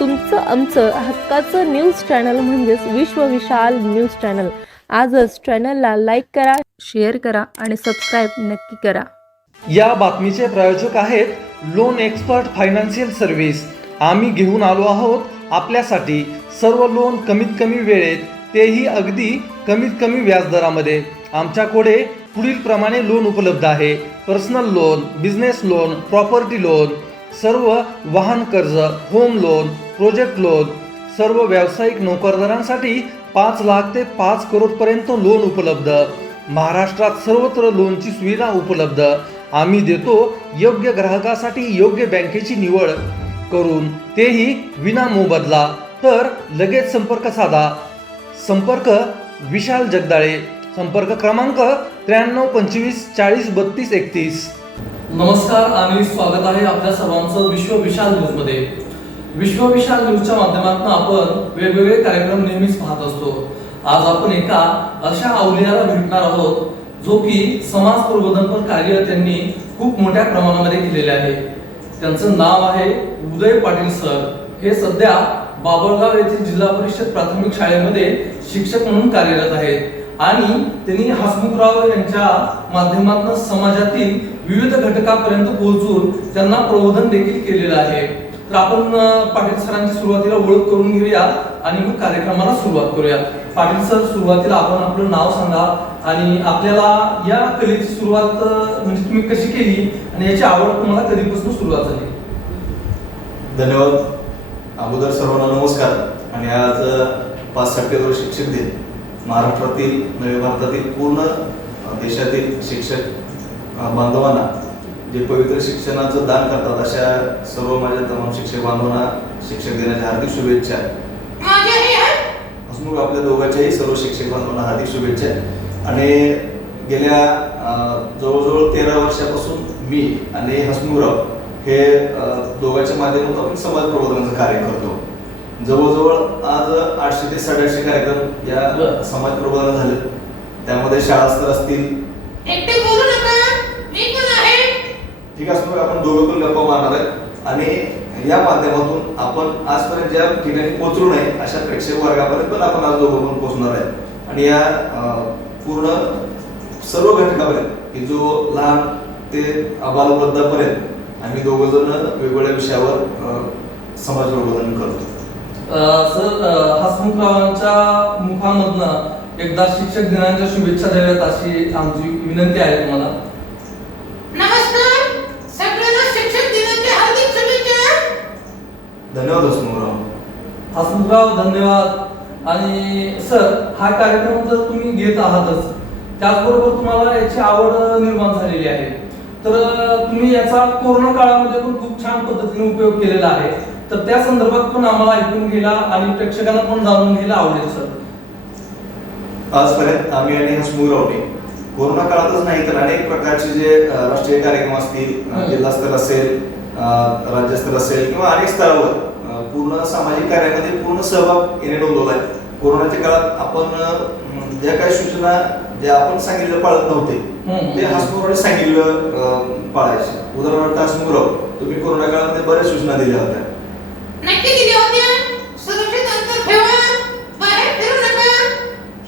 तुमचं आमचं हक्काचं न्यूज चॅनल म्हणजेच विश्व विशाल न्यूज चॅनल. आजच चॅनलला लाईक करा, शेअर करा आणि सबस्क्राईब नक्की करा. या बातमीचे प्रायोजक आहेत लोन एक्सपर्ट फायनान्शियल सर्व्हिस. आम्ही घेऊन आलो आहोत आपल्यासाठी सर्व लोन कमीत कमी वेळेत, तेही अगदी कमीत कमी व्याजदरामध्ये. आमच्याकडे पुढील प्रमाणे लोन उपलब्ध आहे: personal loan, business loan, property loan, सर्व वाहन कर्ज, होम लोन, प्रोजेक्ट लोन. सर्व व्यावसायिक नोकरदारांसाठी 5 लाख ते 5 करोडपर्यंत लोन उपलब्ध. महाराष्ट्रात सर्वत्र लोनची सुविधा उपलब्ध. आम्ही देतो योग्य ग्राहकासाठी योग्य बँकेची निवड करून, तेही विना मोबदला. तर लगेच संपर्क साधा. संपर्क विशाल जगदाळे. संपर्क क्रमांक 93 25 40 32 31. नमस्कार आणि स्वागत आहे आपल्या सर्वांचं विश्व विशाल न्यूज मध्ये. विश्व विशाल न्यूजच्या माध्यमातून आपण वेगवेगळे कार्यक्रम नेहमीच पाहत असतो. आज आपण एका अशा अवलियाला भेटणार आहोत जो की समाज प्रबोधनपर कार्य त्यांनी खूप मोठ्या प्रमाणामध्ये केलेले आहे. त्यांचं नाव आहे उदय पाटील सर. हे सध्या बाबळगाव येथील जिल्हा परिषद प्राथमिक शाळेमध्ये शिक्षक म्हणून कार्यरत आहेत आणि त्यांनी हसमुखराव यांच्या माध्यमातून समाजातील विविध घटकापर्यंत पोहोचून त्यांना प्रबोधन देखील केलेलं आहे. तर आपण पाटील सरांची सुरुवातीला ओळख करून घेऊया आणि मग कार्यक्रमाला सुरुवात करूया. पाटील सर, सुरुवातीला आपण आपलं नाव सांगा आणि आपल्याला या कलेची सुरुवात म्हणजे तुम्ही कशी केली आणि याची आवड तुम्हाला कधीपासून सुरुवात झाली? धन्यवाद. अगोदर सर्वांना नमस्कार. आणि आज 5 सप्टेंबर शिक्षक दिन. महाराष्ट्रातील नव्हे भारतातील पूर्ण देशातील शिक्षक बांधवांना जे पवित्र शिक्षणाचं दान करतात अशा सर्व माझ्या तमाम शिक्षक बांधवांना शिक्षक दिनाच्या हार्दिक शुभेच्छा. हसमुख आपल्या दोघांच्याही सर्व शिक्षक बांधवांना हार्दिक शुभेच्छा. आणि गेल्या जवळजवळ 13 वर्षापासून मी आणि हसमुखराव हे दोघांच्या माध्यमातून आपण समाज प्रबोधनाचं कार्य करतो. जवळजवळ आज 800 ते 850 कार्यक्रम या समाज प्रबोधनात झाले. त्यामध्ये शाळा स्तर असतील. ठीक आहे, मग आपण दोघं पण गप्पा मारणार आहे आणि या माध्यमातून आपण आजपर्यंत ज्या ठिकाणी पोहोचलो नाही अशा प्रेक्षक वर्गापर्यंत पण आपण आज दोघं पण पोहोचणार आहे. आणि या पूर्ण सर्व घटकापर्यंत की जो लहान ते बालवृद्धापर्यंत आम्ही दोघं जण वेगवेगळ्या विषयावर समाज प्रबोधन करतो. सर, हसमुखरावांच्या मुखामधनं एकदा शिक्षक दिनाच्या शुभेच्छा द्याव्यात अशी आमची विनंती आहे तुम्हाला. नमस्कार, सगळ्यांना शिक्षक दिनाच्या हार्दिक शुभेच्छा. धन्यवाद हसमुखराव. हसमुखराव, धन्यवाद. आणि सर, हा कार्यक्रम तर तुम्ही घेत आहातच, त्याचबरोबर तुम्हाला याची आवड निर्माण झालेली आहे. तर तुम्ही याचा कोरोना काळामध्ये पण खूप छान पद्धतीने उपयोग केलेला आहे. तर त्या संदर्भात पण आम्हाला ऐकून घ्यायला आणि प्रेक्षकांना पण जाणून घ्यायला आवडेल सर. आजपर्यंत आम्ही आणि हसमुखरावने कोरोना काळातच नाही तर अनेक प्रकारचे जे राष्ट्रीय कार्यक्रम असतील, जिल्हास्तर असेल, राज्यस्तर असेल किंवा अनेक स्तरावर पूर्ण सामाजिक कार्यामध्ये पूर्ण सहभाग येणे नोंदवला आहे. कोरोनाच्या काळात आपण ज्या काही सूचना ज्या आपण सांगितलं पाळत नव्हते ते हसमुखरावने सांगितलं पाळायचे. उदाहरणार्थ हसमुखराव, तुम्ही कोरोना काळामध्ये बऱ्याच सूचना दिल्या होत्या. नक्की दिल्या होत्या. सुरक्षित अंतर ठेवा, बाहेर फिरू नका.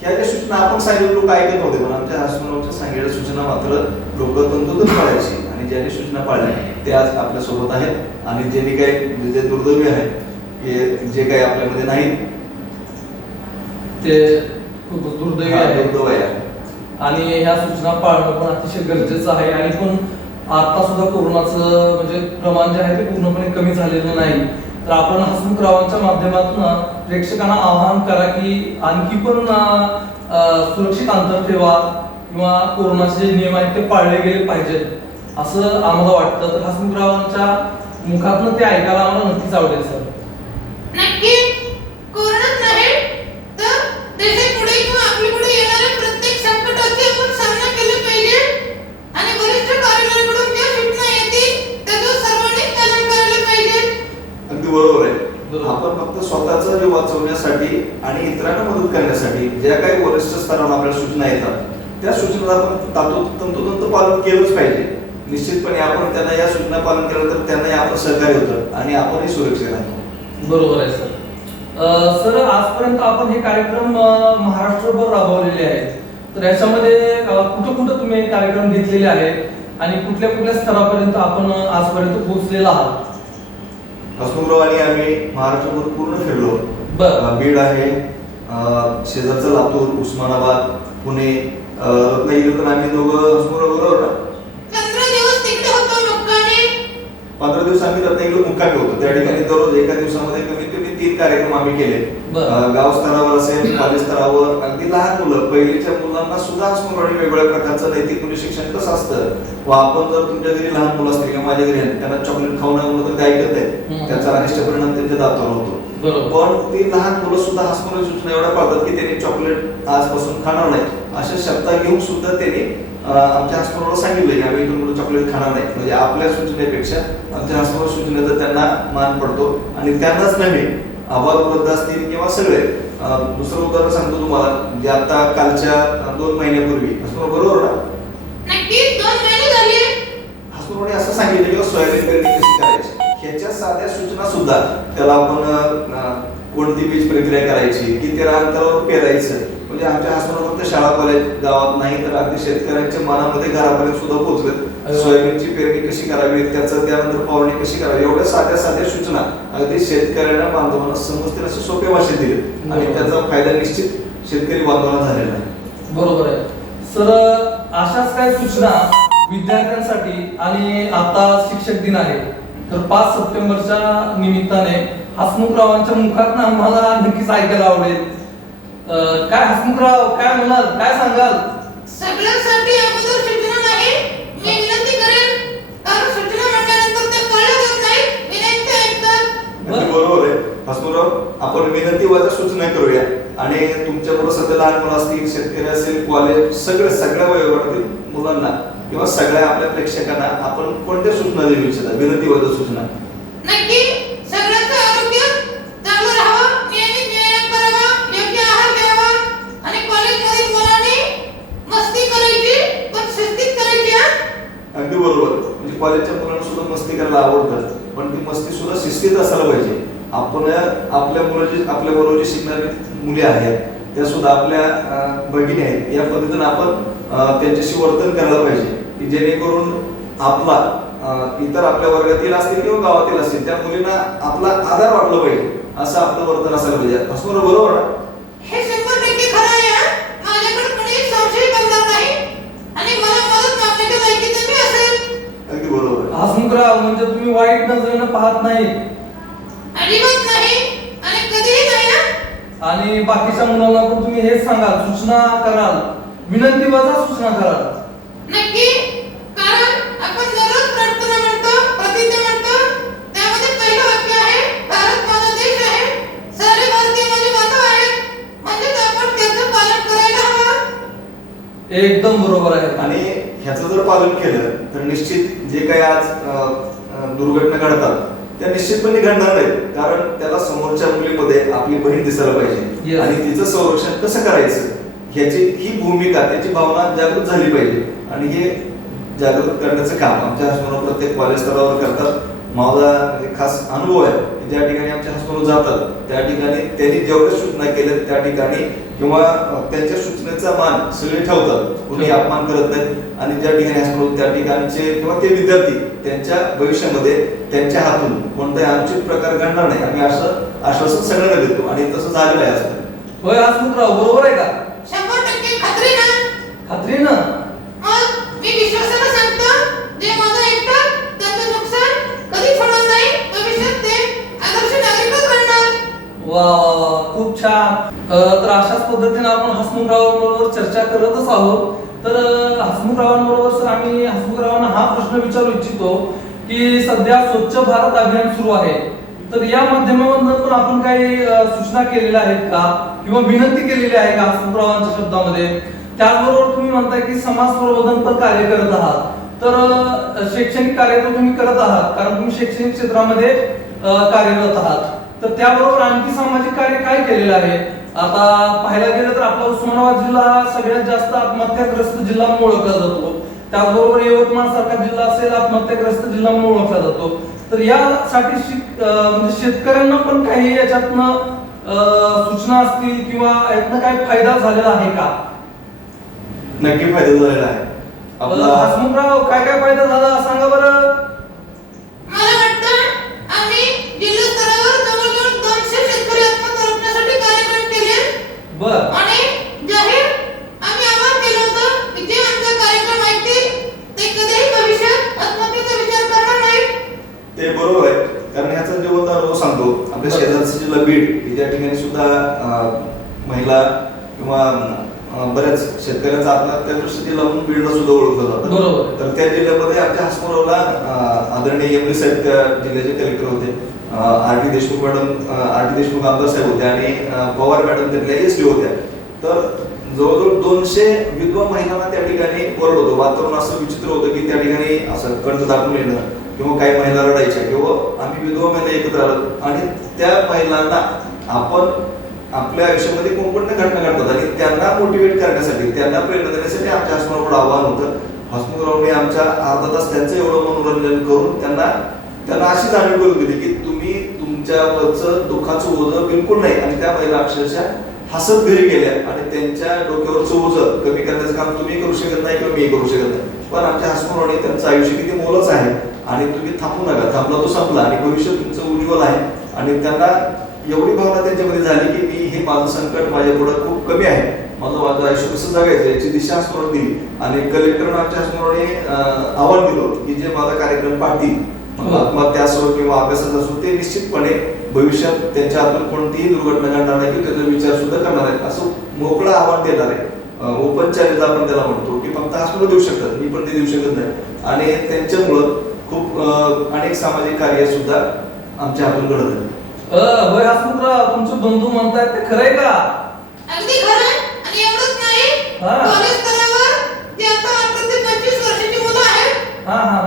ह्या ज्या सूचना आपण सांगितलं लोक ऐकत नव्हते, पण आमच्या हसमुखरावच्या सांगितलेल्या सूचना मात्र लोक तंतोतंत पाळायची. आणि ज्यांनी सूचना पाळल्या ते आज आपल्या सोबत आहेत. आणि ज्यांनी काही जे दुर्दैवी आहे हे जे काही आपल्यामध्ये नाही ते खूप दुर्दैवी आहे. आणि ह्या सूचना पाळणं पण अतिशय गरजेचं आहे. आणि पण आता सुद्धा कोरोनाचं म्हणजे प्रमाण जे आहे ते पूर्णपणे कमी झालेलं नाही. तर आपण हसमुखरावांच्या माध्यमातून प्रेक्षकांना आवाहन करा की आणखी पण सुरक्षित अंतर ठेवा किंवा कोरोनाचे जे नियम आहेत ते पाळले गेले पाहिजेत असं आम्हाला वाटतं. तर हसमुखरावांच्या मुखातून ते ऐकायला आम्हाला नक्कीच आवडेल सर. नक्की. कोरोनाच नाही तर देशापुढे किंवा आपल्यापुढे येणाऱ्या प्रत्येक संकटाचा आपण सामना केला पाहिजे. आणि वरिष्ठ कार्यालयाकडून ज्या सूचना येतील त्याचं सर्वांनी पालन करायला पाहिजे. अगदी बरोबर आहे. आपण फक्त स्वतःचा जीव वाचवण्यासाठी आणि इतरांना मदत करण्यासाठी ज्या काही वरिष्ठ स्तरावर आपल्याला सूचना येतात त्या सूचना आपण तंतोतंत पालन केलंच पाहिजे. निश्चितपणे आपण त्यांना या सूचना पालन केलं तर त्यांनाही आपण सहकार्य होतं आणि आपणही सुरक्षित राहतो. बरोबर आहे सर. सर आजपर्यंत आपण हे कार्यक्रम महाराष्ट्रभर राबवलेले आहेत. तर याच्यामध्ये कुठं कुठं तुम्ही हे कार्यक्रम घेतलेले आहेत आणि कुठल्या कुठल्या स्तरापर्यंत आपण आजपर्यंत पोहोचलेला आहात? हसमुखराव आणि आम्ही महाराष्ट्रभर पूर्ण फिरलो. बरं. बीड आहे, शेजारचं लातूर, उस्मानाबाद, पुणे, रत्नागिरी. तर आम्ही दोघं हसमुखराव बरोबर ना 15 दिवस तिकडे होतो मुक्कामी. 15 दिवस आम्ही रत्नागिरीला मुक्कामी होतो. त्या ठिकाणी दररोज एका दिवसामध्ये कमीत कमी 3 कार्यक्रम आम्ही केले. बरं. गाव स्तरावर असेल, कॉलेज स्तरावर, अगदी लहान मुलं, पहिलीच्या मुलांना सुद्धा हसमुखरावने वेगवेगळ्या प्रकारचं नैतिक मूल्य शिक्षण कसं असतं, व आपण जर तुमच्या घरी लहान मुलं असतील किंवा माझ्या घरी आहेत, त्यांना चॉकलेट खाऊ नये म्हणून तर काय ऐकत नाही, त्याचा अनिष्ट परिणाम त्यांच्या दातावर होतो. बरोबर. पण ती लहान मुलं सुद्धा हसमुखरावची सूचना एवढ्या पाळतात की त्यांनी चॉकलेट आजपासून खाणार नाही अशा शब्द घेऊन सुद्धा त्यांनी आमच्या हसमुखरावला सांगितलं की आम्ही इथून पुढे चॉकलेट खाणार नाही. म्हणजे आपल्या सूचनेपेक्षा आमच्या हसमुखराव सूचनेचा त्यांना मान पडतो. आणि त्यांनाच नव्हे, अबालवृद्ध असतील किंवा सगळे. दुसरं उदाहरण सांगतो तुम्हाला, जे आता कालच्या 2 महिन्यापूर्वी हसमुखराव बरोबर ना नक्कीच 2 महिने झाले. हसमुखरावने असं सांगितलं की सोयाबीन पेरणी कशी करायची, ह्याच्या साध्या सूचना सुद्धा त्याला आपण कोणती बीज प्रक्रिया करायची, किती अंतरावर पेरायचं. म्हणजे आमच्या हसमुखराव फक्त शाळा कॉलेज गावात नाही तर अगदी शेतकऱ्यांच्या मनामध्ये घरापर्यंत सुद्धा पोहोचलेत. सोयाबीनची पेरणी कशी करावी, त्याचं त्यानंतर फवारणी कशी करावी, एवढ्या साध्या साध्या सूचना अगदी शेतकऱ्यांना बांधवांना समजतील असे सोप्या भाषेत दिले आणि त्याचा फायदा निश्चित शेतकरी बांधवांना झालेला आहे. बरोबर आहे सर. अशाच काही सूचना विद्यार्थ्यांसाठी, आणि आता शिक्षक दिन आहे तर 5 सप्टेंबरच्या निमित्ताने हसमुखरावांच्या मुखातनं आम्हाला नक्कीच ऐकायला आवडेल. काय हसमुखराव, काय म्हणाल, काय सांगाल? सगळ्यांसाठी अगोदर सूचना नाही, मी विनंती करेन, कारण सूचना म्हटल्यानंतर ते कळलं जात नाही, विनंती ऐकतात. बरोबर आहे हसमुखराव, आपण विनंती वाचा सूचना करूया. आणि तुमच्या बरोबर सध्या लहान मुलं असतील, शेतकरी असेल, कॉलेज, सगळ्या वयोगटातील मुलांना किंवा सगळ्या आपल्या प्रेक्षकांना आपण कोणत्या सूचना देऊ इच्छिता, विनंती वाचा सूचना? नक्की सगळ्यांचं आरोग्य चांगलं राहावं, नियमित व्यायाम करावा, योग्य आहार घ्यावा आणि कॉलेजमधील मुलांनी मस्ती करायची पण शिस्तीत करायची. अगदी बरोबर. म्हणजे कॉलेजच्या मुलांना सुद्धा मस्ती करायला आवडतं, पण ती मस्ती सुद्धा शिस्तीत असायला पाहिजे. आपण आपल्या बरोबर जी शिकणारी मुली आहेत त्या सुद्धा आपल्या भगिनी आहेत, या पद्धतीने आपण त्यांच्याशी वर्तन करायला पाहिजे की जेणेकरून आपला इतर आपल्या वर्गातील असतील किंवा गावातील असतील त्या मुलींना आपला आधार वाटला पाहिजे, असं आपलं वर्तन असायला पाहिजे. असं बरोबर ना? हे 100% खरं आहे. माझ्याकडे कोणी संशय करणार नाही आणि मला मदत मागण्याच्या लायकीचं मी असेल. अगदी बरोबर. हसमुखराव म्हणजे तुम्ही वाईट नजरेनं पाहत नाही अजिबात नाही आणि कधीही नाही ना. आणि बाकीच्या मुलांना पण तुम्ही हेच सांगाल, सूचना कराल, विनंती वजा सूचना कराल. नक्की, कारण आपण दररोज प्रार्थना म्हणतो, प्रतिज्ञा म्हणतो, त्यामध्ये पहिलं वाक्य आहे, भारत माझा देश आहे, सारे भारतीय माझे बांधव आहेत, म्हणजेच आपण त्याचं पालन करायला हवं. एकदम बरोबर आहे. आणि ह्याचं जर पालन केलं तर निश्चित जे काही आज दुर्घटना घडतात त्या निश्चितपणे घडणार नाहीत. कारण त्याला समोरच्या मुलीमध्ये आपली बहीण दिसायला पाहिजे Yes. आणि तिचं संरक्षण कसं करायचं ह्याची ही भूमिका, त्याची भावना जागृत झाली पाहिजे. आणि हे जागृत करण्याचं काम आमच्या हसमुखराव प्रत्येक कॉलेज स्तरावर करतात. माझा खास अनुभव आहे की ज्या ठिकाणी आमच्या हसमुखराव जातात त्या ठिकाणी त्यांनी जेवढ्या सूचना केल्या त्या ठिकाणी किंवा त्यांच्या सूचनेचा मान सगळे ठेवतात, कुणी अपमान करत नाही. आणि ज्या ठिकाणी हसमुखराव त्या ठिकाणचे किंवा ते विद्यार्थी त्यांच्या भविष्यामध्ये त्यांच्या हातून कोणताही अनुचित प्रकार घडणार नाही आम्ही असं आश्वासन सगळ्यांना देतो आणि तसं झालेलं आहे असं. होय हसमुखराव, बरोबर आहे का? 100% खात्री ना. खात्रीनं? मग मी विश्वासाने सांगतो, जे माझं ऐकतात त्याचं नुकसान कधीच होणार नाही, भविष्यात ते आदर्श नागरिकच घडणार. वा वा वा, खूप छान. तर अशाच पद्धतीने आपण हसमुखरावांबरोबर चर्चा करतच आहोत. तर हसमुखरावांबरोबर सर आम्ही हसमुखरावांना हा प्रश्न विचारू इच्छितो की सध्या स्वच्छ भारत अभियान सुरू आहे, तर या माध्यमातून पण आपण काही सूचना केलेल्या आहेत का किंवा विनंती केलेली आहे का हसमुखरावांच्या शब्दामध्ये? त्याचबरोबर तुम्ही म्हणताय की समाज प्रबोधन पण कार्य करत आहात, तर शैक्षणिक कार्य तर तुम्ही करत आहात कारण तुम्ही शैक्षणिक क्षेत्रामध्ये कार्यरत आहात, तर त्याबरोबर आणखी सामाजिक कार्य काय केलेलं आहे? आता पाहायला गेलं तर आपला उस्मानाबाद जिल्हा हा सगळ्यात जास्त आत्महत्याग्रस्त जिल्हा म्हणून ओळखला जातो. त्याचबरोबर यवतमाळ सारखा जिल्हा असेल आत्महत्याग्रस्त जिल्हा म्हणून ओळखला जातो. तर यासाठी म्हणजे शेतकऱ्यांना पण काही याच्यातनं सूचना असतील किंवा यातनं काही फायदा झालेला आहे का? नक्की फायदा झालेला आहे आपला. हसमुखराव, काय काय फायदा झाला सांगा बरं. मला वाटतं आम्ही जिल्हा स्तरावर जवळजवळ 200 शेतकरी आत्महत्या रोखण्यासाठी कार्यक्रम केले बर. आणि जाहीर आम्ही आवाहन केलं होतं की जे आमचा कार्यक्रम ऐकतील ते कधीही भविष्यात आत्महत्येचा विचार करणार नाहीत. ते बरोबर आहे, कारण ह्याचा जीवंत अनुभव सांगतो. आपल्या शेजारचं जिल्हा बीड की त्या ठिकाणी सुद्धा महिला किंवा बऱ्याच शेतकऱ्यांचा आत्महत्यादृष्टी लावून बीडला सुद्धा ओळखलं जातं. बरोबर. तर त्या जिल्ह्यामध्ये आमच्या हसमोरला आदरणीय एमडी साहेब त्या जिल्ह्याचे कलेक्टर होते, आर टी देशमुख आमदार साहेब होते आणि पवार मॅडम तिथल्या एसटी होत्या. तर जवळजवळ 200 विधवा महिलांना त्या ठिकाणी ओरड होतं. वातावरण असं विचित्र होतं की त्या ठिकाणी असं कंठ दाबून येणं किंवा काही महिला रडायच्या किंवा आम्ही विधवा महिला एकत्र आलो आणि त्या महिलांना आपण आपल्या आयुष्यामध्ये कोणकोणत्या घटना घडतात आणि त्यांना मोटिवेट करण्यासाठी, त्यांना प्रेरणा देण्यासाठी आमच्या हसमुखरावकडे आव्हान होतं. हसमुखरावने आमच्या अर्धा तास त्यांचं एवढं मनोरंजन करून त्यांना अशी जाणीव करून दिली की तुम्ही तुमच्यावरचं दुःखाचं ओझं बिलकुल नाही. आणि त्या महिला अक्षरशः हसत घरी गेल्या आणि त्यांच्या डोक्यावरचं ओझं कमी करण्याचं काम तुम्ही करू शकत नाही किंवा मी करू शकत नाही, पण आमच्या हसमुखरावने त्यांचं आयुष्य किती मोलाचं आहे आणि तुम्ही थांबू नका, थांबला तो संपला आणि भविष्य तुमचं उज्ज्वल आहे. आणि त्यांना एवढी भावना त्यांच्यामध्ये झाली की मी हे माझं संकट माझ्या पुढे खूप कमी आहे, माझं आयुष्य कसं जगायचं याची दिशा हसमुखराव दिली. आणि कलेक्टरने आमच्या हसमुखरावने आव्हान दिलं की जे माझा कार्यक्रम पाहतील आत्महत्या असो किंवा अभ्यासाचा असो ते निश्चितपणे भविष्यात त्यांच्या हातून कोणतीही दुर्घटना घडणार नाही की त्याचा विचार सुद्धा करणार नाही, असं मोकळं आव्हान देणार आहे. ओपन चॅलेंज आपण त्याला म्हणतो की फक्त हसमुखराव देऊ शकतात, मी पण ते देऊ शकत नाही. आणि त्यांच्यामुळं खूप अनेक सामाजिक कार्य सुद्धा आमच्या हातून घडत आहे. होय हसमुखराव, तुमचे बंधू म्हणतायत ते खरंय का? अगदी खरं आहे. आणि एवढंच नाही, हा. कॉलेज स्तरावर जे आता 18 ते 25 वर्षाची मुलं आहेत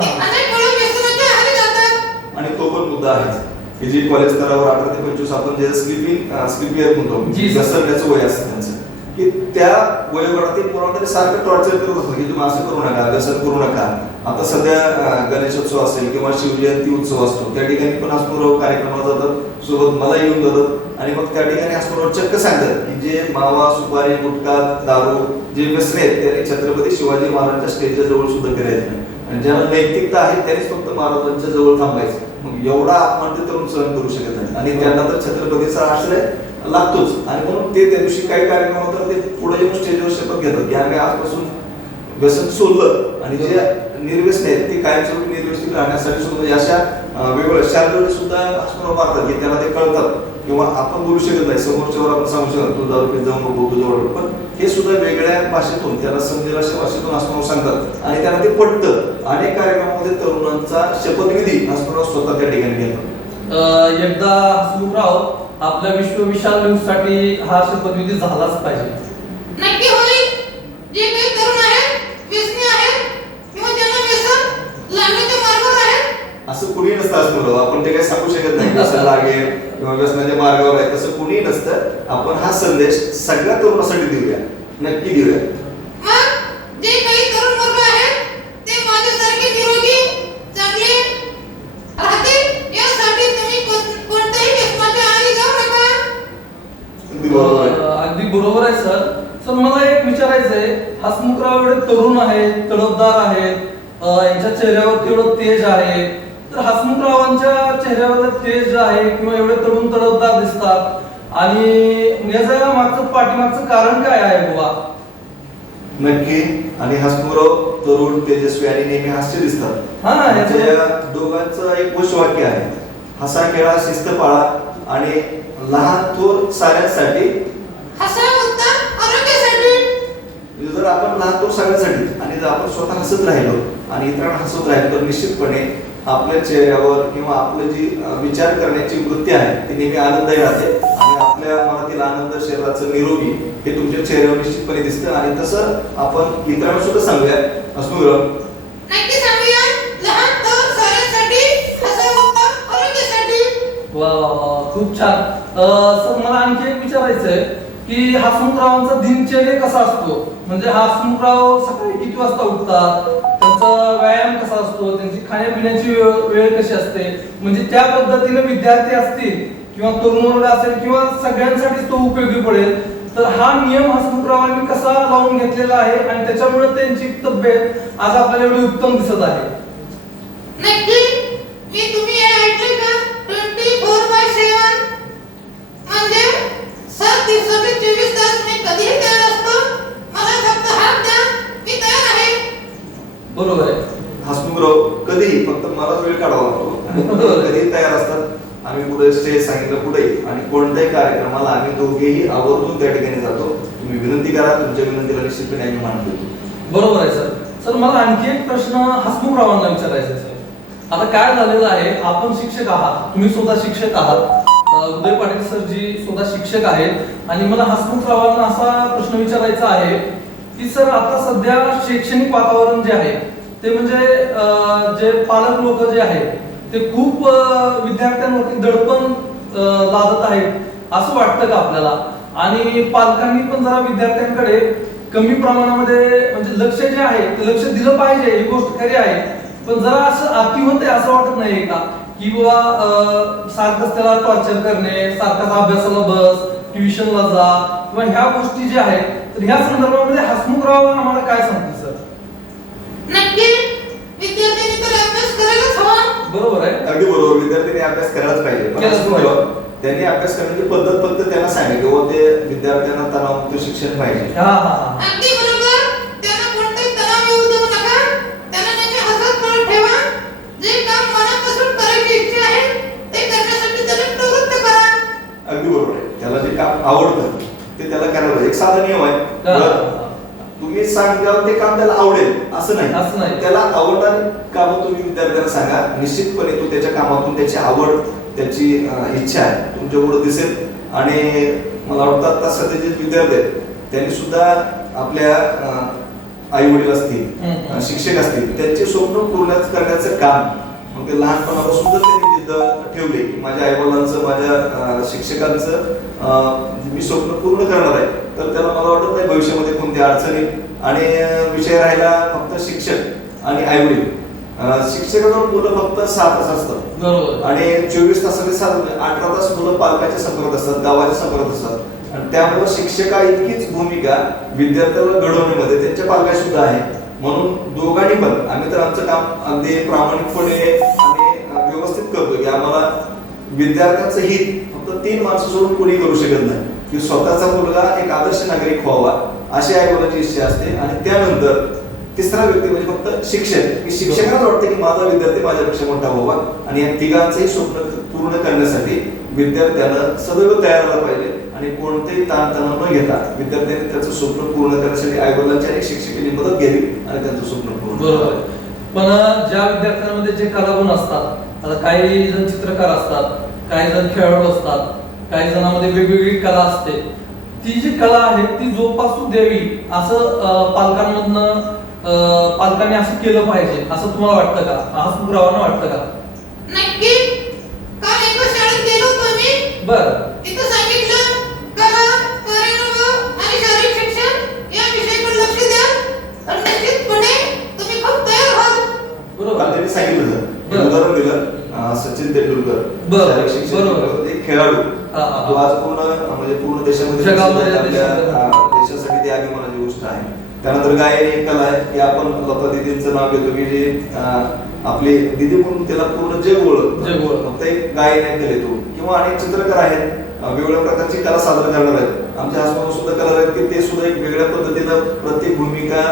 ते अनेक वेळा व्यसनाच्या आहारी जातात. आणि तो पण मुद्दा आहे की जी कॉलेज स्तरावर 18 ते 25 आपण जे स्लीप इयर म्हणतो, घसरण्याचं वय असतं त्यांचं, की त्या वयोगटातील मुलांना सारखं टॉर्चर करत असतं की तुम्ही असं करू नका, व्यसन करू नका. आता सध्या गणेशोत्सव असेल किंवा शिवजयंती उत्सव असतो, त्या ठिकाणी पण हसमुखराव कार्यक्रमाला जातात, सोबत मला येऊन जातात आणि मग त्या ठिकाणी हसमुखराव चक्क सांगतात की जे मावा, सुपारी, गुटखा, दारू जे व्यसने आहेत त्यांनी छत्रपती शिवाजी महाराजांच्या स्टेजच्या जवळ सुद्धा करायचं नाही आणि ज्यांना नैतिकता आहे त्यांनीच फक्त महाराजांच्या जवळ थांबायचं. मग एवढा अपमान ते तरुण सहन करू शकत नाही आणि त्यांना तर छत्रपतीचा आश्रय लागतोच. आणि म्हणून ते त्या दिवशी काही कार्यक्रम होतात ते पुढे येऊन स्टेजवर शपथ घेतात की आम्ही आजपासून व्यसन सोडलं आणि जे निर्व्यसन आहेत ते कायमस्वरूपी निर्व्यसनिक राहण्यासाठी सुद्धा म्हणजे अशा वेगवेगळ्या शाळेमध्ये सुद्धा हसमुखराव मारतात की त्यांना ते कळतात किंवा आपण बोलू शकत नाही, समोरच्यावर आपण सांगू शकत तू दारू पीत जाऊ नको तुझ्यावर, पण हे सुद्धा वेगळ्या भाषेतून त्याला समजेल अशा भाषेतून हसमुखराव सांगतात आणि त्यांना ते पटतं. अनेक कार्यक्रमामध्ये तरुणांचा शपथविधी हसमुखराव स्वतः त्या ठिकाणी घेतात. एकदा हसमुखराव आपल्या विश्व विशाल न्यूज साठी हा शपथविधी झालाच पाहिजे. नक्की होईल. जे काही तरुण आहेत, व्यसनी आहेत किंवा ज्यांना व्यसन लागण्याच्या मार्गावर आहेत, असं कुणी नसतं हसमुखराव, आपण ते काही सांगू शकत नाही व्यसन लागेल किंवा व्यसनाच्या मार्गावर आहे तसं कुणीही नसतं. आपण हा संदेश सगळ्या तरुणासाठी देऊया, नक्की देऊया. मग जे काही तरुण वर्ग आहेत ते माझ्यासारखे निरोगी चांगले राहतील यासाठी तुम्ही कोणत्याही व्यसनाच्या आहारी जाऊ नका. अगदी बरोबर आहे. अगदी बरोबर आहे सर. सर मला एक विचारायचं आहे, हसमुखराव एवढे तरुण आहेत, तडफदार आहेत, यांच्या चेहऱ्यावर एवढं तेज आहे, तर हसमुखरावांच्या चेहऱ्यावर तेज आहे किंवा एवढे तरुण तडफदार दिसतात आणि याच्या मागचं पाठीमागचं कारण काय आहे बुवा? नक्की. आणि हसमुखराव तरुण, तेजस्वी आणि नेहमी हास्य दिसतात. हा, या दोघांचं एक घोषवाक्य आहे, हसा खेळा शिस्त पाळा आणि लहान थोर साऱ्यांसाठी, हसा उत्तम आरोग्यासाठी. म्हणजे जर आपण लहान थोर सगळ्यांसाठी आणि जर आपण स्वतः हसत राहिलो आणि इतरांना हसवत राहिलो तर निश्चितपणे आपल्या चेहऱ्यावर किंवा आपलं जी विचार करण्याची वृत्ती आहे ती नेहमी आनंददायी राहते आणि आपल्या मनातील आनंद, शरीराचं निरोगी हे तुमच्या चेहऱ्यावर निश्चितपणे दिसतं. आणि तसं आपण इतरांना सुद्धा सांगूया. हसमुखराव नक्की सांगूया, लहान थोर साऱ्यांसाठी, हसा उत्तम आरोग्यासाठी. वा वा वा, खूप छान. सर मला आणखी एक विचारायचं आहे की हसमुखरावांचा दिनचर्या कसा असतो, म्हणजे हसमुखराव सकाळी किती वाजता उठतात, त्यांचा त्यांचा व्यायाम कसा असतो, त्यांची खाण्यापिण्याची वेळ कशी असते, म्हणजे त्या पद्धतीने विद्यार्थी असतील किंवा तरुण वर्ग असेल किंवा सगळ्यांसाठीच तो उपयोगी पडेल. तर हा नियम हसमुखरावांनी कसा लावून घेतलेला आहे आणि त्याच्यामुळे त्यांची तब्येत आज आपल्याला एवढी उत्तम दिसत आहे. नक्की मी तुम्ही हे ऐकले का 24/7 म्हणजे 7 दिवसाचे 24 तास मी कधीही तयार असतो. मला फक्त हात द्या, मी तयार आहे. बरोबर आहे. हसमुखराव कधीही फक्त मला वेळ काढावा लागतो आणि कधीही तयार असतात. आम्ही पुढे स्टेज सांगितलं पुढे आणि कोणत्याही कार्यक्रमाला आम्ही दोघेही आवर्जून त्या ठिकाणी जातो. तुम्ही विनंती करा, तुमच्या विनंतीला निश्चितपणे आम्ही मान देतो. बरोबर आहे सर. सर मला आणखी एक प्रश्न हसमुखरावांना विचारायचा आहे सर. आता काय झालेलं आहे, आपण शिक्षक आहात, तुम्ही स्वतः शिक्षक आहात, उदय पाटील सर जी स्वतः शिक्षक आहेत आणि मला हसमुखरावांना असा प्रश्न विचारायचा आहे की सर आता सध्या शैक्षणिक वातावरण जे आहे ते म्हणजे जे पालक लोक जे आहेत ते खूप विद्यार्थ्यांवरती दडपण लादत आहेत असं वाटतं का आपल्याला, आणि पालकांनी पण जरा विद्यार्थ्यांकडे कमी प्रमाणामध्ये म्हणजे लक्ष जे आहे ते लक्ष दिलं पाहिजे, ही गोष्ट खरी आहे, पण जरा असं अति होते असं वाटत नाही का की बाबा सारखंच त्याला टॉर्चर करणे, सारखाच अभ्यासाला बस, ट्युशनला जा किंवा ह्या गोष्टी ज्या आहेत, तर ह्या संदर्भामध्ये हसमुखराव आम्हाला काय सांगतील सर? नक्की विद्यार्थ्यांनी तर अभ्यास करायलाच हवा. बरोबर आहे. अगदी बरोबर, विद्यार्थ्यांनी अभ्यास करायलाच पाहिजे. पण केलंच हसमुखराव त्यांनी अभ्यास करण्याची पद्धत फक्त त्यांना सांगितली व ते विद्यार्थ्यांना तणावमुक्त शिक्षण पाहिजे. हा हा हा. अगदी बरोबर. त्यांना कोणताही तणाव येऊ देऊ नका. त्यांना नेहमी हसत बोलत ठेवा. जे काम मनापासून करायची इच्छा आहे ते करण्यासाठी त्याला प्रवृत्त करा. अगदी बरोबर आहे. त्याला जे काम आवडतं ते त्याला करायला पाहिजे. एक साधा नियम आहे. बरं, तुम्ही सांगाल ते काम त्याला आवडेल असं असं नाही. नाही. त्याला आवडणारी कामं तुम्ही विद्यार्थ्यांना सांगा. निश्चितपणे तो त्याच्या कामातून त्याची आवड, त्याची इच्छा तुमच्या पुढे दिसेल. आणि मला वाटतं आता सध्या जे विद्यार्थी आहेत त्यांनी सुद्धा आपल्या आई वडील असतील, शिक्षक असतील, त्यांचे स्वप्न पूर्ण करण्याचं काम मग ते लहानपणापासून जर त्यांनी जिद्द ठेवले की माझ्या आईवडिलांचं, माझ्या शिक्षकांचं मी स्वप्न पूर्ण करणार आहे, तर त्याला मला वाटत नाही भविष्यामध्ये कोणती अडचणी. आणि विषय राहिला फक्त शिक्षक आणि आई वडील. शिक्षकांवर मुलं फक्त 6 तास असतात. बरोबर. आणि 24 तासाचे 18 तास मुलं पालकाच्या संपर्कात असतात, गावाच्या संपर्कात असतात. आणि त्यामुळे शिक्षका इतकीच भूमिका विद्यार्थ्याला घडवण्यामध्ये त्यांच्या पालकाची सुद्धा आहे. म्हणून दोघांनी पण आम्ही तर आमचं काम अगदी प्रामाणिकपणे आणि व्यवस्थित करतो की आम्हाला विद्यार्थ्यांचं हित फक्त 3 माणसं सोडून कोणी करू शकत नाही. की स्वतःचा मुलगा एक आदर्श नागरिक व्हावा अशी आई वडिलांची इच्छा असते. आणि त्यानंतर तिसरा व्यक्ती म्हणजे फक्त शिक्षक, की शिक्षकांना वाटतं की माझा विद्यार्थी माझ्यापेक्षा मोठा व्हावा. आणि या तिघांचंही स्वप्न पूर्ण करण्यासाठी विद्यार्थ्यानं सदैव तयार राहिला पाहिजे. आणि कोणतेही ताणतणाव न घेता विद्यार्थ्यांनी त्याचं स्वप्न पूर्ण करण्यासाठी आई वडिलांची आणि शिक्षकांनी मदत घ्यावी आणि त्यांचं स्वप्न पूर्ण. बरोबर आहे. पण ज्या विद्यार्थ्यांमध्ये जे कलागुण असतात, आता काही जण चित्रकार असतात, काही जण खेळाडू असतात, काही जणांमध्ये वेगवेगळी कला असते, ती जी कला आहे ती जोपासू द्यावी असं पालकांनी असं केलं पाहिजे असं तुम्हाला वाटतं का? हसमुखरावांना वाटतं का? नक्की. काल एका शाळेत गेलो होतो मी. बरं. तिथं सांगितलं कला, कार्यानुभव आणि शारीरिक शिक्षण या विषयाकडे लक्ष द्या. तर निश्चितपणे तुम्ही खूप तयार व्हाल. बरोबर. काल त्यांनी सांगितलं सर, बरं. उदाहरण दिलं सचिन तेंडुलकर, बरं. शारीरिक शिक्षण बरोबर. एक खेळाडू. हा, हा. तो आज म्हणजे पूर्ण देशामध्ये जगामध्ये आपल्या देशामध्ये. देशासाठी ती अभिमानाची गोष्ट आहे. त्यानंतर गायन एक कला आहे की आपण लता दीदींचं नाव घेतो की जे आपली दीदी म्हणून त्याला पूर्ण जग ओळखतं. फक्त एक गायन आहे कले तो. किंवा अनेक चित्रकार आहेत वेगवेगळ्या प्रकारची कला सादर करणार आहेत. आमच्या हसमुख सुद्धा कला आहेत की ते सुद्धा एक वेगळ्या पद्धतीनं प्रत्येक भूमिका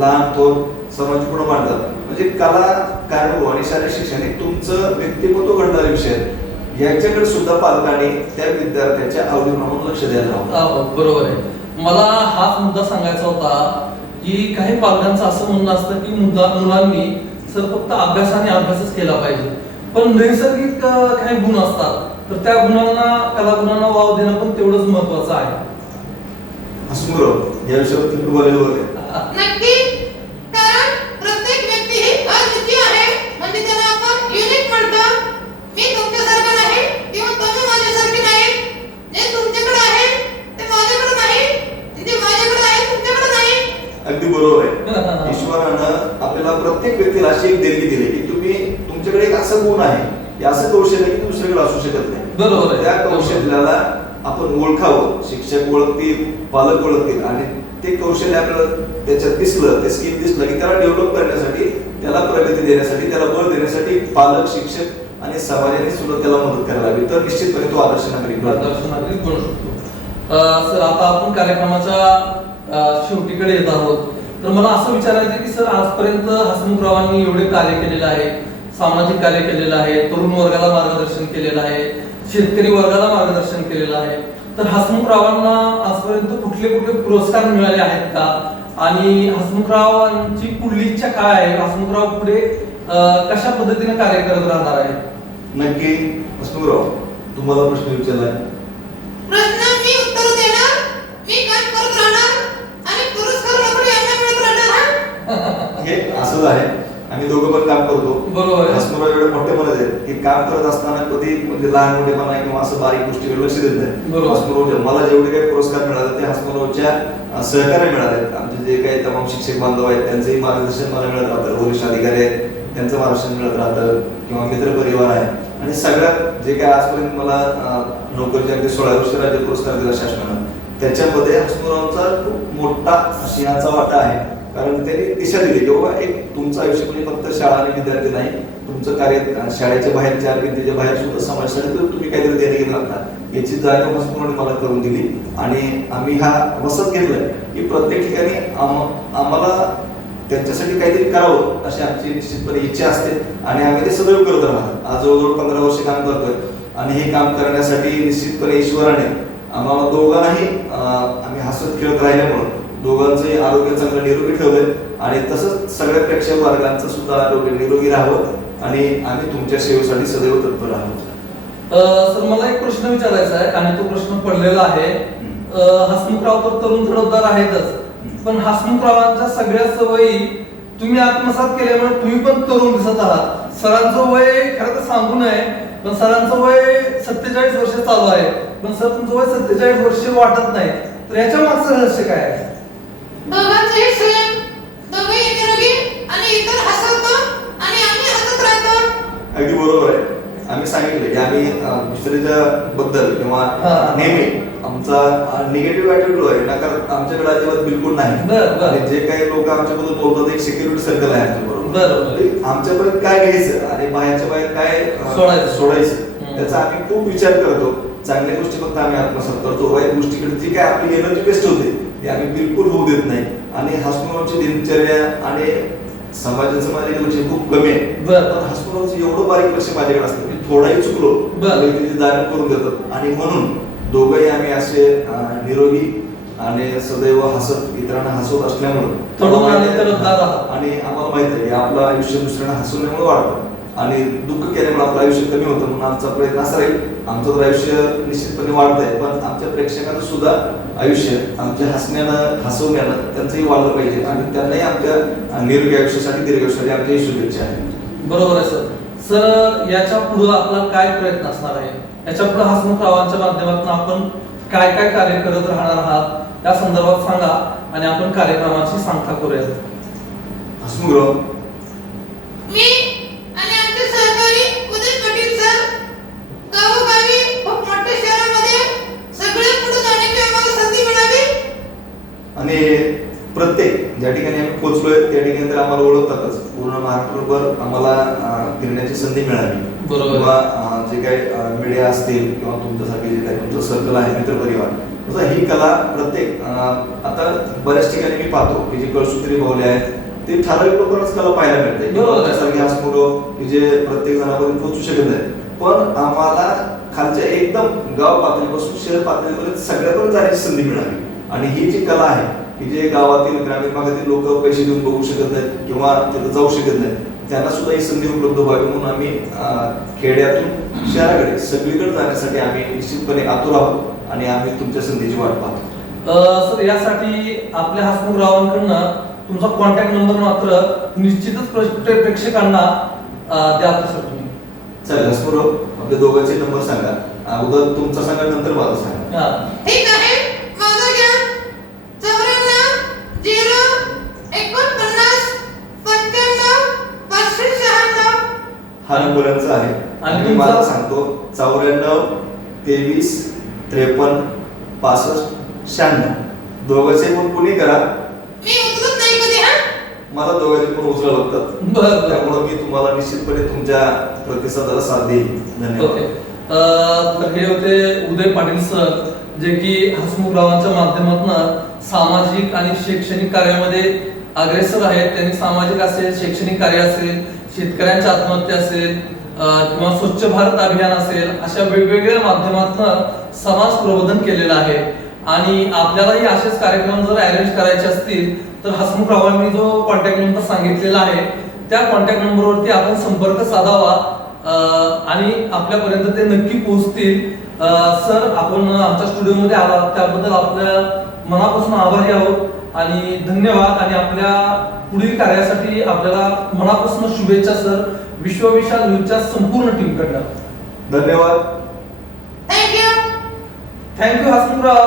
लहान थोर समाज पुढे मांडतात. म्हणजे कला, कार्यानुभव आणि शारीरिक शिक्षण हे तुमचं व्यक्तिमत्व घडणारे विषय आहेत. याच्याकडे सुद्धा पालकांनी त्या विद्यार्थ्याच्या आवडीप्रमाणे लक्ष द्यायला हवं. बरोबर आहे. मला हाच मुद्दा सांगायचा होता की काही पालकांचं असं म्हणणं असतं की मुलांनी सर फक्त अभ्यासाने अभ्यासच केला पाहिजे, पण नैसर्गिक काही गुण असतात तर त्या गुणांना, कलागुणांना वाव देणं पण तेवढंच महत्वाचं आहे. हसमुखराव या विषयावर तुम्ही बोलायला बघा. नक्की. कारण प्रत्येक व्यक्ती ही अद्वितीय आहे. म्हणजे त्याला आपण युनिक म्हणतो. मी तुमच्यासारखा नाही किंवा तुम्ही माझ्यासारखे नाही. जे तुमच्याकडे आहे ते माझ्याकडे नाही, जे माझ्याकडे आहे तुमच्याकडे नाही. अगदी बरोबर आहे. ईश्वरानं आपल्याला प्रत्येक संस्थेला अशी एक देणगी दिली की तुम्ही तुमच्याकडे एक असं गुण आहे की असं कौशल्य की दुसरीकडे असू शकत नाही. बरोबर आहे. त्या कौशल्याला आपण ओळखावं, शिक्षक ओळखतील, पालक ओळखतील आणि ते कौशल्य आपल्याला त्याच्यात दिसलं, ते स्किल दिसलं की त्याला डेव्हलप करण्यासाठी, त्याला प्रगती देण्यासाठी, त्याला बळ देण्यासाठी पालक, शिक्षक आणि समाजाने सुद्धा त्याला मदत करायला हवी. तर निश्चितपणे तो आदर्श नागरिक बनतो. आदर्श नागरिक बनू शकतो. सर आता आपण कार्यक्रमाच्या शेवटीकडे येत आहोत. तर मला असं विचारायचं आहे की सर आजपर्यंत हसमुखरावांनी एवढे कार्य केलेलं आहे, सामाजिक कार्य केलेलं आहे, तरुण वर्गाला मार्गदर्शन केलेलं आहे, शेतकरी वर्गाला मार्गदर्शन केलेलं आहे. तर हसमुखरावांना आजपर्यंत कुठले कुठले पुरस्कार मिळाले आहेत का? आणि हसमुखरावांची पुढली इच्छा काय आहे? हसमुखराव पुढे कशा पद्धतीने कार्य करत राहणार आहे? नक्की हसमुखराव, तुम्हाला प्रश्न विचारलाय. प्रश्न मी उत्तर देणार, मी काम करत राहणार आणि पुरस्कार मात्र यांना मिळत राहणार. हे असंच आहे, आम्ही दोघं पण काम करतो. बरोबर आहे. हसमुखराव एवढे मोठे म्हणत आहेत की काम करत असताना कधी म्हणजे लहान मोठेपणा किंवा असं बारीक गोष्टीकडे लक्ष देत नाही. बरोबर. हसमुखरावच्या मला जेवढे काही पुरस्कार मिळाले ते हसमुखरावच्या सहकार्य मिळाले. आमचे जे काही तमाम शिक्षक बांधव आहेत त्यांचंही मार्गदर्शन मला मिळत राहतं, वरिष्ठ अधिकारी आहेत त्यांचं मार्गदर्शन मिळत राहतं किंवा मित्र परिवार आहे. आणि सगळ्यात जे काय आजपर्यंत मला नोकरीच्या अगदी 16 वर्ष राज्य पुरस्कार दिला शासनानं, त्याच्यामध्ये हसमुखरावचा खूप मोठा सिंहाचा वाटा आहे. कारण त्यांनी दिशा दिली की बाबा एक तुमचं आयुष्य म्हणजे फक्त शाळा आणि विद्यार्थी नाही, तुमचं कार्य शाळेच्या बाहेर, चार भिंतीच्या बाहेर सुद्धा समाजासाठी तुम्ही काहीतरी देणे घेत राहता याची जाणीव हसमुखरावने मला करून दिली. आणि आम्ही हा वसत घेतलाय की प्रत्येक ठिकाणी आम्हाला त्यांच्यासाठी काहीतरी करावं अशी आमची निश्चितपणे इच्छा असते आणि आम्ही ते सदैव करत राहतो. आज जवळजवळ 15 वर्ष काम करतोय आणि हे काम करण्यासाठी निश्चितपणे ईश्वराने आम्हाला दोघांनाही आम्ही हसत खेळत राहिल्यामुळं दोघांचंही आरोग्य चांगलं निरोगी ठेवलंय आणि तसंच सगळ्या प्रेक्षक वर्गांचं सुद्धा आरोग्य निरोगी राहावं आणि आम्ही तुमच्या सेवेसाठी सदैव तत्पर आहोत. सर मला एक प्रश्न विचारायचा आहे आणि तो प्रश्न पडलेला आहे. हसमुखराव तर तरुण तडफदार आहेतच, पण हसमुखरावांच्या सगळ्या सवयी तुम्ही आत्मसात केल्यामुळे तुम्ही पण तरुण दिसत आहात. सरांचं वय खरं तर सांगू नये, पण सरांचं वय 47 वर्ष चालू आहे, पण सर तुमचं वय 47 वर्ष वाटत नाही. तर याच्या मागचं रहस्य काय आहे? दोघांचेही सेम, दोघेही निरोगी आणि इतर हसवतो आणि आम्ही हसत राहतो. अगदी बरोबर आहे. आम्ही सांगितलं की आम्ही दुसऱ्याच्या बद्दल किंवा नेहमी आमचा निगेटिव्ह ऍटिट्यूड आहे, नकार आमच्याकडे अजिबात बिलकुल नाही. आणि जे काही लोक आमच्याबद्दल बोलतात एक सिक्युरिटी सर्कल आहे आमच्याबरोबर. आमच्यापर्यंत काय घ्यायचं आणि बाहेरच्या बाहेर काय सोडायचं त्याचा आम्ही खूप विचार करतो. चांगल्या गोष्टी फक्त आम्ही आत्मसात करतो, वाईट गोष्टीकडे जी काय आपली एनर्जी वेस्ट होते ती आम्ही बिलकुल होऊ देत नाही. आणि हसमुखरावची दिनचर्या आणि समाजाचं माझ्याकडे लक्ष खूप कमी आहे. पण हसमुखरावचं एवढं बारीक लक्ष माझ्याकडे असतं की थोडाही चुकलो त्याची जाणीव करून देतात. आणि म्हणून दोघंही आम्ही असे निरोगी आणि सदैव हसत इतरांना हसवत असल्यामुळे आणि आम्हाला माहित आहे की आपलं आयुष्य दुसऱ्यांना हसवण्यामुळे वाढतं आणि दुःख केल्यामुळे आपलं आयुष्य कमी होतं. म्हणून आमचा प्रयत्न असा राहील, आमचं तर आयुष्य निश्चितपणे वाढतंय पण आमच्या प्रेक्षकांचं सुद्धा आयुष्य आमच्या हसण्यानं हसवण्यानं त्यांचंही वाढलं पाहिजे आणि त्यांनाही आमच्या निरोगी आयुष्यासाठी दीर्घ आयुष्यासाठी आमच्याही शुभेच्छा आहेत. बरोबर आहे सर. सर याच्या पुढे आपला काय प्रयत्न असणार आहे? याच्या पुढे हसमुखरावांच्या माध्यमातून आपण काय काय कार्य करत राहणार आहात या संदर्भात सांगा आणि आपण कार्यक्रमाची सांगता करूया. हसमुखराव, मी आणि आमचे सहकारी उदय पाटील सर गावोगावी खूप मोठ्या शहरामध्ये सगळे पुढे जाण्याची आम्हाला संधी मिळाली. आणि प्रत्येक ज्या ठिकाणी आम्ही पोहोचलोय त्या ठिकाणी तर आम्हाला ओळखतातच. पूर्ण महाराष्ट्रभर आम्हाला फिरण्याची संधी मिळाली. किंवा जे काही मीडिया असतील किंवा तुमच्यासारखे जे काही तुमचं सर्कल आहे मित्रपरिवार, तसं ही कला प्रत्येक आता बऱ्याच ठिकाणी मी पाहतो की जे कळसूत्री भावले आहेत ते ठराविक लोकांनाच कला पाहायला मिळते. त्यासारखे हसमुखराव की जे प्रत्येक जणांपर्यंत पोहोचू शकत नाही, पण आम्हाला खालच्या एकदम गाव पातळीपासून शहर पातळीपर्यंत सगळ्यापर्यंत जाण्याची संधी मिळाली. आणि ही जी कला आहे की जे गावातील ग्रामीण भागातील लोक पैसे देऊन बघू शकत नाहीत किंवा तिथं जाऊ शकत नाहीत त्यांना सुद्धा ही संधी उपलब्ध व्हावी म्हणून आम्ही खेड्यातून शहराकडे सगळीकडे जाण्यासाठी आम्ही निश्चितपणे आतुर आहोत आणि आम्ही तुमच्या संधीची वाट पाहतो. सर यासाठी आपल्या हसमुखरावांकडनं तुमचा कॉन्टॅक्ट नंबर मात्र निश्चितच प्रेक्षकांना द्या सर तुम्ही. चालेल हसमुखराव, आपल्या दोघांचे नंबर सांगा. अगोदर तुमचा सांगा नंतर माझा सांगा. ठीक आहे, माझा घ्या. 94 0 49 95 पर्यंतचा आहे. आणि आणि तुमचा- मला सांगतो 94 23 53 65 96. दोघांचे पण कुणी करा, मी उचलत नाही कधी हा. मला दोघांचे पण उचला लागतात. बरं त्यामुळे मी तुम्हाला निश्चितपणे तुमच्या प्रतिसादाला साथ देईल. धन्यवाद. ओके. तर हे होते उदय पाटील सर, जे की हसमुखरावांच्या माध्यमातून सामाजिक आणि शैक्षणिक कार्यामध्ये अग्रेसर आहेत. त्यांनी सामाजिक असेल, शैक्षणिक कार्य असेल, शेतकऱ्यांच्या आत्महत्या असेल किंवा स्वच्छ भारत अभियान असेल, अशा वेगवेगळ्या माध्यमातून समाज प्रबोधन केलेलं आहे. आणि आपल्यालाही असेच कार्यक्रम जर अरेंज करायचे असतील तर हसमुखरावांनी जो कॉन्टॅक्ट नंबर सांगितलेला आहे त्या कॉन्टॅक्ट नंबरवरती आपण संपर्क साधावा आणि आपल्यापर्यंत ते नक्की पोहोचतील. सर, आपण आमच्या स्टुडिओमध्ये आलात त्याबद्दल आपल्या मनापासून आभारी आहोत आणि धन्यवाद. आणि आपल्या पुढील कार्यासाठी आपल्याला मनापासून शुभेच्छा सर, विश्वविशाल न्यूजच्या संपूर्ण टीमकडनं. धन्यवाद. थँक्यू. थँक्यू हसमुखराव.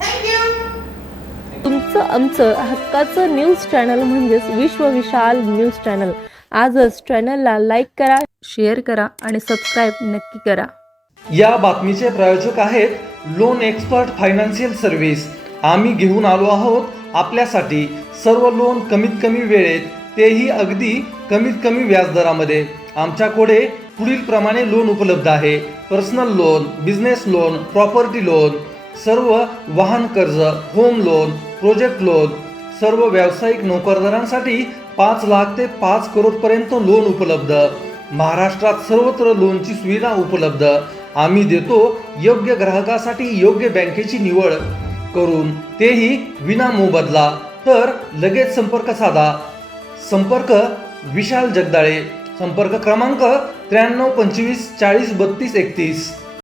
थँक्यू. तुमचं आमचं हक्काचं न्यूज चॅनल म्हणजेच विश्वविशाल न्यूज चॅनल. आजच चॅनलला लाईक करा, शेअर करा आणि सबस्क्राईब नक्की करा. या बातमीचे प्रायोजक आहेत लोन एक्सपर्ट फायनान्शियल सर्व्हिस. आम्ही घेऊन आलो आहोत आपल्यासाठी सर्व लोन कमीत कमी वेळेत, तेही अगदी कमीत कमी व्याजदरामध्ये. आमच्याकडे पुढील प्रमाणे लोन उपलब्ध आहे: personal loan, business loan, property loan, सर्व वाहन कर्ज, होम लोन, प्रोजेक्ट लोन, सर्व व्यावसायिक नोकरदारांसाठी 5 लाख ते 5 करोडपर्यंत लोन उपलब्ध. महाराष्ट्रात सर्वत्र लोनची सुविधा उपलब्ध. आम्ही देतो योग्य ग्राहकासाठी योग्य बँकेची निवड करून, तेही विना मोबदला. तर लगेच संपर्क साधा. संपर्क विशाल जगदाळे. संपर्क क्रमांक 93 25 40 32 31.